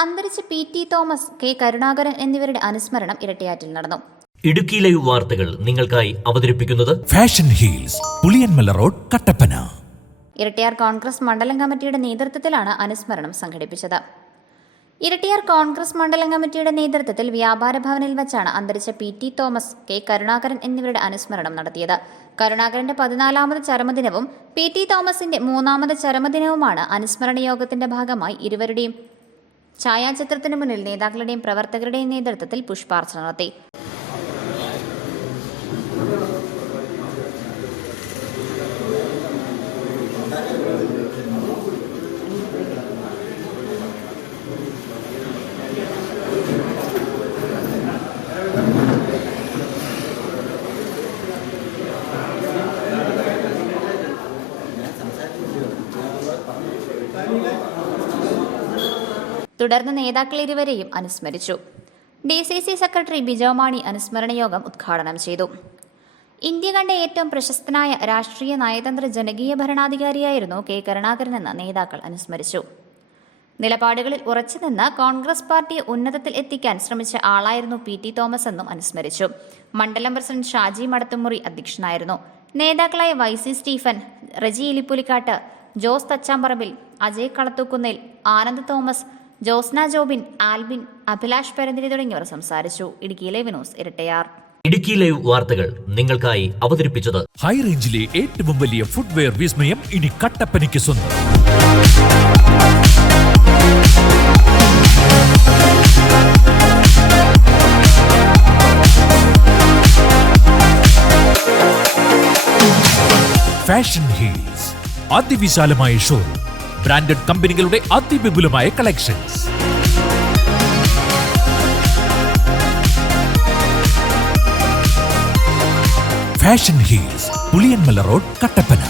അന്തരിച്ച PT. Thomas, K. Karunakaran എന്നിവരുടെ അനുസ്മരണം ഇരട്ടയാറ്റിൽ നടന്നു. ഇടുക്കി ലൈവ് വാർത്തകൾ നിങ്ങൾക്കായി അവതരിപ്പിക്കുന്നത് fashion heels, Puliyanmala road, Kattappana. Erattayar Congress മണ്ഡലം കമ്മിറ്റിയുടെ നേതൃത്വത്തിലാണ് അനുസ്മരണം സംഘടിപ്പിച്ചത്. ഇരട്ടിയാർ കോൺഗ്രസ് മണ്ഡലം കമ്മിറ്റിയുടെ നേതൃത്വത്തിൽ വ്യാപാര ഭവനിൽ വെച്ചാണ് അന്തരിച്ച പി.ടി. Thomas, K. കരുണാകരൻ എന്നിവരുടെ അനുസ്മരണം നടത്തിയത്. കരുണാകരന്റെ 14ാമത് ചരമദിനവും പി.ടി. തോമസിന്റെ 3ാമത് ചരമദിനവുമാണ്. അനുസ്മരണ യോഗത്തിന്റെ ഭാഗമായി ഇരുവരുടെയും ഛായാചിത്രത്തിനു മുന്നിൽ നേതാക്കളുടെയും പ്രവർത്തകരുടെയും നേതൃത്വത്തിൽ പുഷ്പാർച്ചന നടത്തി. തുടർന്ന് നേതാക്കൾ ഇരുവരെയും അനുസ്മരിച്ചു. DCC സെക്രട്ടറി ബിജോമാണി അനുസ്മരണ യോഗം ഉദ്ഘാടനം ചെയ്തു. ഇന്ത്യ കണ്ട ഏറ്റവും പ്രശസ്തനായ രാഷ്ട്രീയ, നയതന്ത്ര, ജനകീയ ഭരണാധികാരിയായിരുന്നു കെ. കരുണാകരനെന്ന് നേതാക്കൾ അനുസ്മരിച്ചു. നിലപാടുകളിൽ ഉറച്ചുനിന്ന് കോൺഗ്രസ് പാർട്ടിയെ ഉന്നതത്തിൽ എത്തിക്കാൻ ശ്രമിച്ച ആളായിരുന്നു പി.ടി. തോമസ് എന്നും അനുസ്മരിച്ചു. മണ്ഡലം പ്രസിഡന്റ് ഷാജി മടത്തുമുറി അധ്യക്ഷനായിരുന്നു. നേതാക്കളായ YC Stephen, Reji Ilippulikkattu, Jose Thachamparambil, Ajay Kalathukunnel, Anand Thomas, Josna Jobin, Albin, Abhilash Peranthiri തുടങ്ങിയവർ സംസാരിച്ചു. Idukki live news, Erattayar. Idukki live വാർത്തകൾ നിങ്ങൾക്കായി അവതരിപ്പിച്ചത് ഹൈ റേഞ്ചിലെ ഏറ്റവും വലിയ ഫുട്വെയർ വിസ്മയം ഇനി കട്ടപ്പനയ്ക്ക് സ്വന്തം. ഫാഷൻ ഹീൽസ്, അതിവിശാലമായ ഷോറൂം, ബ്രാൻഡഡ് കമ്പനികളുടെ അതിവിപുലമായ collections. Fashion heels, Puliyanmala road, Kattappana.